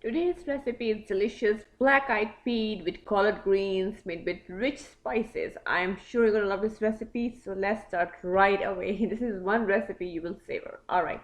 Today's recipe is delicious black-eyed pea with collard greens made with rich spices. I am sure you're gonna love this recipe, so let's start right away. This is one recipe you will savor. All right.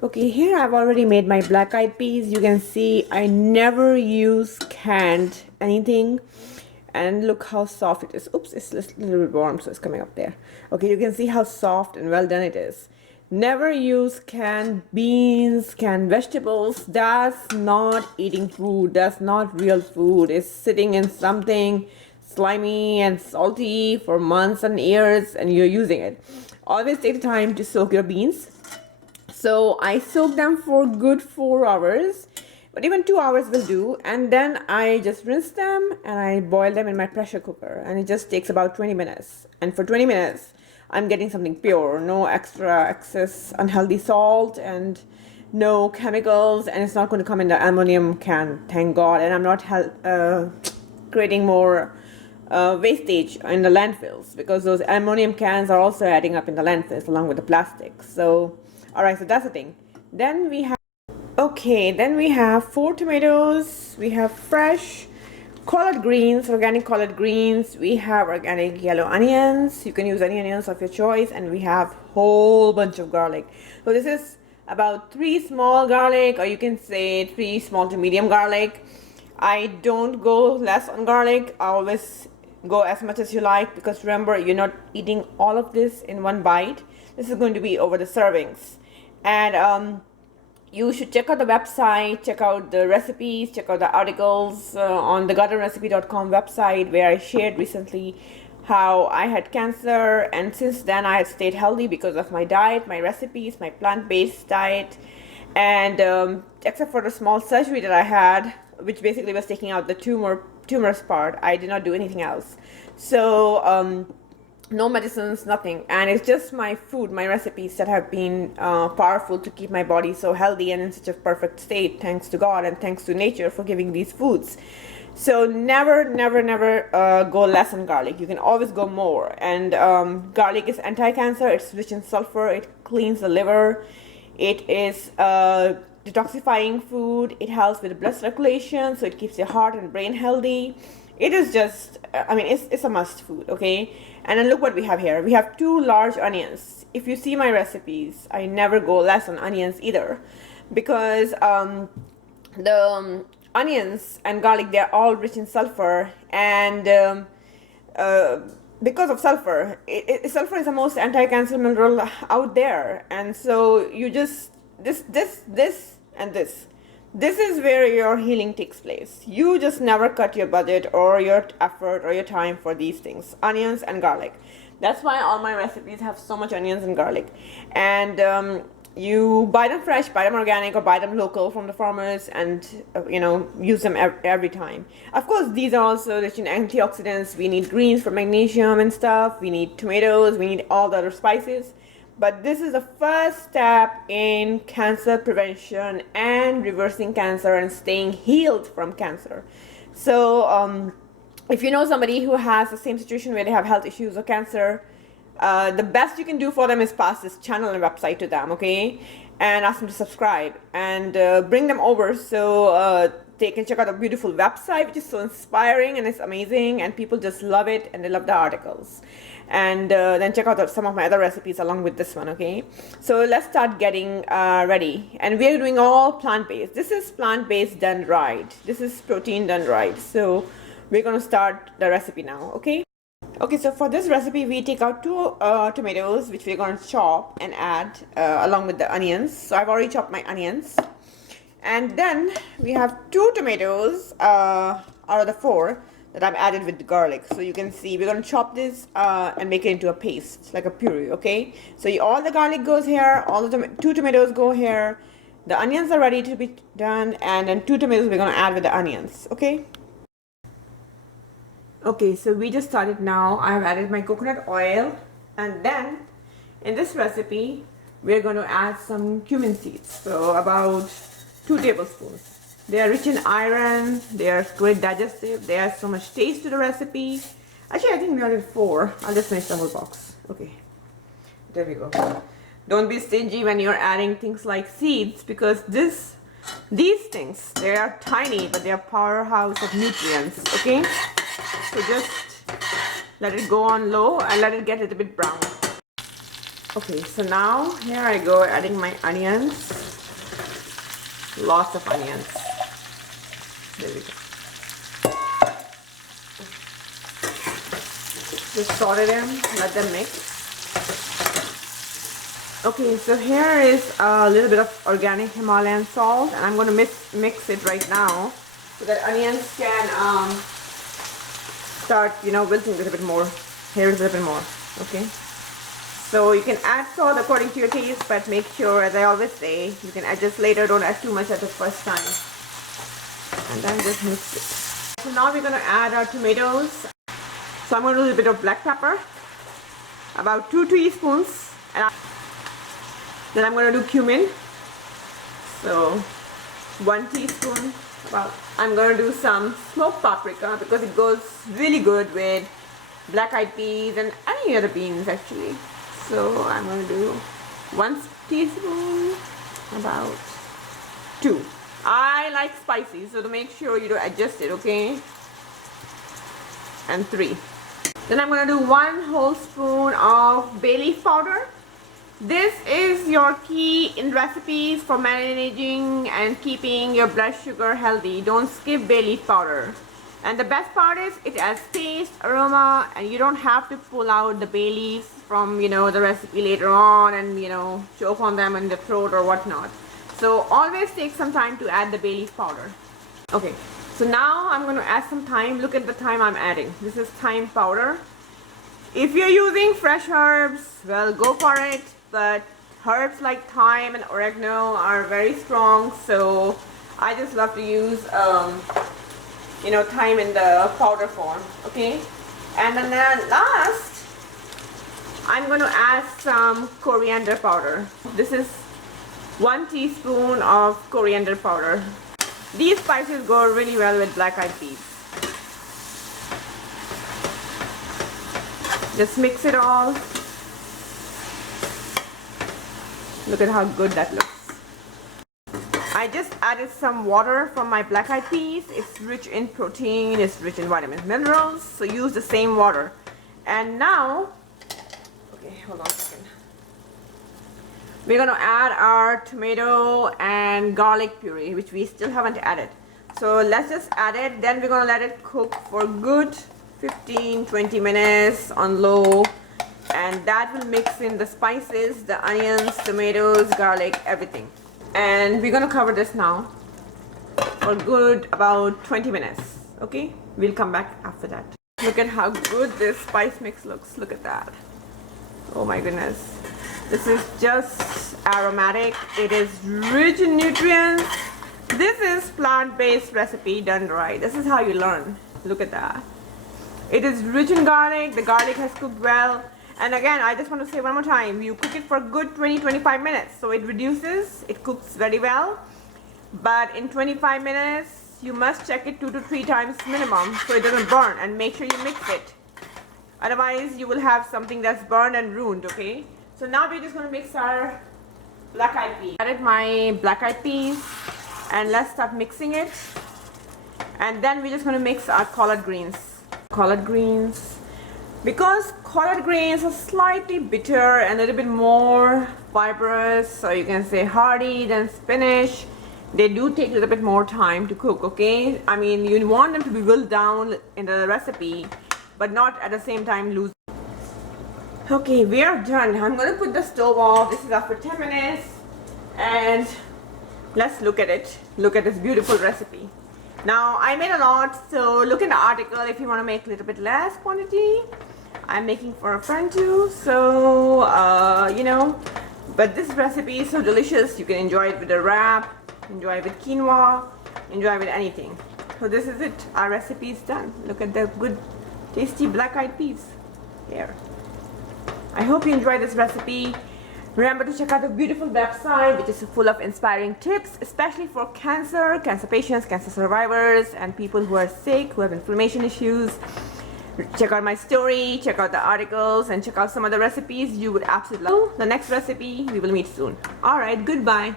Okay, here I've already made my black-eyed peas. You can see I never use canned anything. And look how soft it is. Oops, it's a little bit warm, so it's coming up there. Okay, you can see how soft and well done it is. Never use canned beans, canned vegetables. That's not eating food. That's not real food. It's sitting in something slimy and salty for months and years, and you're using it. Always take the time to soak your beans. So I soak them for good 4 hours, but even 2 hours will do. And then I just rinse them and I boil them in my pressure cooker, and it just takes about 20 minutes. And for 20 minutes, I'm getting something pure, no extra excess unhealthy salt and no chemicals, and it's not going to come in the aluminum can, thank God. And I'm not creating more wastage in the landfills, because those aluminum cans are also adding up in the landfills along with the plastic. So all right, so that's the thing. Then we have, okay, then we have 4 tomatoes. We have fresh collard greens, organic collard greens. We have organic yellow onions. You can use any onions of your choice. And we have whole bunch of garlic. So this is about 3 small garlic, or you can say 3 small to medium garlic. I don't go less on garlic. I always go as much as you like, because remember, you're not eating all of this in one bite. This is going to be over the servings. And you should check out the website, check out the recipes, check out the articles on the gardenrecipe.com website, where I shared recently how I had cancer, and since then I had stayed healthy because of my diet, my recipes, my plant-based diet. And except for the small surgery that I had, which basically was taking out the tumors part, I did not do anything else. So no medicines, nothing. And it's just my food, my recipes that have been powerful to keep my body so healthy and in such a perfect state, thanks to God and thanks to nature for giving these foods. So never go less on garlic. You can always go more. And garlic is anti-cancer. It's rich in sulfur. It cleans the liver. It is detoxifying food. It helps with blood circulation, so it keeps your heart and brain healthy. It is just, I mean, it's a must food, okay? And then look what we have here. We have 2 large onions. If you see my recipes, I never go less on onions either, because the onions and garlic, they're all rich in sulfur. And because of sulfur, sulfur is the most anti-cancer mineral out there. And so you just, this and this is where your healing takes place. You just never cut your budget or your effort or your time for these things, onions and garlic. That's why all my recipes have so much onions and garlic. And you buy them fresh, buy them organic, or buy them local from the farmers, and use them every time. Of course, these are also rich in antioxidants. We need greens for magnesium and stuff. We need tomatoes. We need all the other spices. But this is the first step in cancer prevention and reversing cancer and staying healed from cancer. So if you know somebody who has the same situation where they have health issues or cancer, the best you can do for them is pass this channel and website to them, okay? And ask them to subscribe, and bring them over so they can check out a beautiful website, which is so inspiring and it's amazing, and people just love it, and they love the articles. And then check out some of my other recipes along with this one, okay? So let's start getting ready. And we're doing all plant-based. This is plant-based done right. This is protein done right. So we're going to start the recipe now, okay? Okay, so for this recipe, we take out 2 tomatoes, which we're going to chop and add along with the onions. So I've already chopped my onions. And then we have 2 tomatoes out of the 4 that I've added with the garlic. So you can see we're going to chop this and make it into a paste, like a puree, okay? So all the garlic goes here, all the 2 tomatoes go here. The onions are ready to be done, and then 2 tomatoes we're going to add with the onions, okay? Okay, so we just started now. I have added my coconut oil, and then in this recipe we're going to add some cumin seeds, so about 2 tablespoons. They are rich in iron, they are great digestive, they add so much taste to the recipe. Actually, I think we added 4. I'll just finish the whole box. Okay, there we go. Don't be stingy when you're adding things like seeds, because these things, they are tiny, but they are powerhouse of nutrients, okay? So just let it go on low and let it get a little bit brown. Okay, so now here I go adding my onions. Lots of onions. There we go. Just saute them, let them mix. Okay, so here is a little bit of organic Himalayan salt, and I'm going to mix it right now so that onions can start, wilting a little bit more. Here is a little bit more, okay? So you can add salt according to your taste, but make sure, as I always say, you can adjust later. Don't add too much at the first time. And then just mix it. So now we're going to add our tomatoes. So I'm going to do a little bit of black pepper, about 2 teaspoons, and then I'm going to do cumin. So 1 teaspoon. I'm going to do some smoked paprika because it goes really good with black-eyed peas and any other beans actually. So I'm going to do 1 teaspoon, about 2. I like spicy, so to make sure you do adjust it, okay? And 3. Then I'm going to do 1 whole spoon of bay leaf powder. This is your key in recipes for managing and keeping your blood sugar healthy. Don't skip bay leaf powder. And the best part is it adds taste, aroma, and you don't have to pull out the bay leaves from, the recipe later on and, choke on them in the throat or whatnot. So always take some time to add the bay leaf powder. Okay, so now I'm going to add some thyme. Look at the thyme I'm adding. This is thyme powder. If you're using fresh herbs, well, go for it. But herbs like thyme and oregano are very strong, so I just love to use thyme in the powder form, okay? And then last, I'm going to add some coriander powder. This is 1 teaspoon of coriander powder. These spices go really well with black-eyed peas. Just mix it all. Look at how good that looks. I just added some water from my black-eyed peas. It's rich in protein, it's rich in vitamins, minerals, so use the same water. And now, okay, hold on a second. We're going to add our tomato and garlic puree, which we still haven't added. So let's just add it, then we're going to let it cook for good 15-20 minutes on low. And that will mix in the spices, the onions, tomatoes, garlic, everything. And we're going to cover this now for good about 20 minutes. Okay, we'll come back after that. Look at how good this spice mix looks. Look at that. Oh my goodness. This is just aromatic. It is rich in nutrients. This is plant-based recipe done right. This is how you learn. Look at that. It is rich in garlic. The garlic has cooked well. And again, I just want to say one more time, you cook it for a good 20-25 minutes. So it reduces, it cooks very well. But in 25 minutes, you must check it 2 to 3 times minimum so it doesn't burn, and make sure you mix it. Otherwise, you will have something that's burned and ruined, okay? So now we're just going to mix our black-eyed peas. I added my black-eyed peas and let's start mixing it. And then we're just going to mix our collard greens. Collard greens. Because collard greens are slightly bitter and a little bit more fibrous, or you can say hardy than spinach, they do take a little bit more time to cook, okay? I mean, you want them to be well down in the recipe, but not at the same time loose. Okay, we are done. I'm going to put the stove off. This is after 10 minutes. And let's look at it. Look at this beautiful recipe. Now, I made a lot, so look in the article if you want to make a little bit less quantity. I'm making for a friend too, so but this recipe is so delicious. You can enjoy it with a wrap, enjoy it with quinoa, enjoy it with anything. So this is it. Our recipe is done. Look at the good tasty black-eyed peas here. I hope you enjoyed this recipe. Remember to check out the beautiful website, which is full of inspiring tips, especially for cancer patients, cancer survivors, and people who are sick, who have inflammation issues. check out my story, check out the articles, and check out some other recipes. You would absolutely love the next recipe. We will meet soon. Alright, goodbye.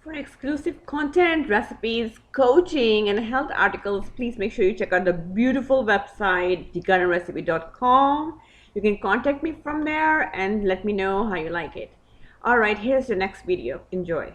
For exclusive content, recipes, coaching, and health articles, please make sure you check out the beautiful website, thegardenrecipe.com. You can contact me from there and let me know how you like it. Alright, here's the next video. Enjoy.